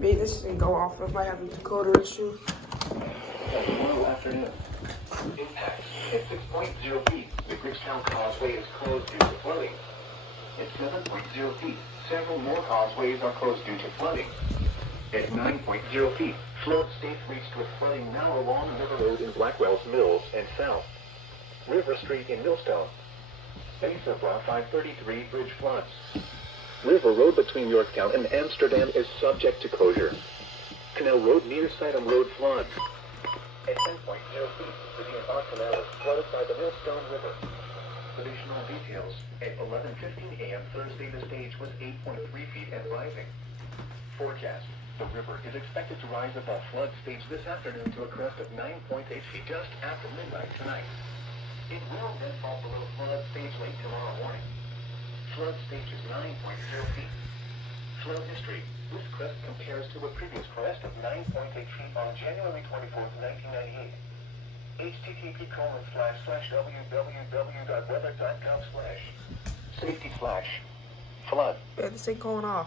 Maybe this didn't go off if I have a decoder issue. Tomorrow afternoon. Impact at 6.0 feet. The Bridgetown Causeway is closed due to flooding. At 7.0 feet, several more causeways are closed due to flooding. At 9.0 feet, flood stage reached with flooding now along River Road in Blackwell's Mills and south. River Street in Millstone. Base of Block 533 bridge floods. River Road between Yorktown and Amsterdam is subject to closure. Canal Road near Sidham Road floods. At 10.0 feet, the Dearborn Canal is flooded by the Millstone River. Additional details. At 11:15 a.m. Thursday, the stage was 8.3 feet and rising. Forecast. The river is expected to rise above flood stage this afternoon to a crest of 9.8 feet just after midnight tonight. It will then fall below flood stage late tomorrow morning. Flood stage is 9.0 feet. Flood history. This crest compares to a previous crest of 9.8 feet on January 24th, 1998. http://www.weather.com/safety/flood. Yeah, this ain't going off.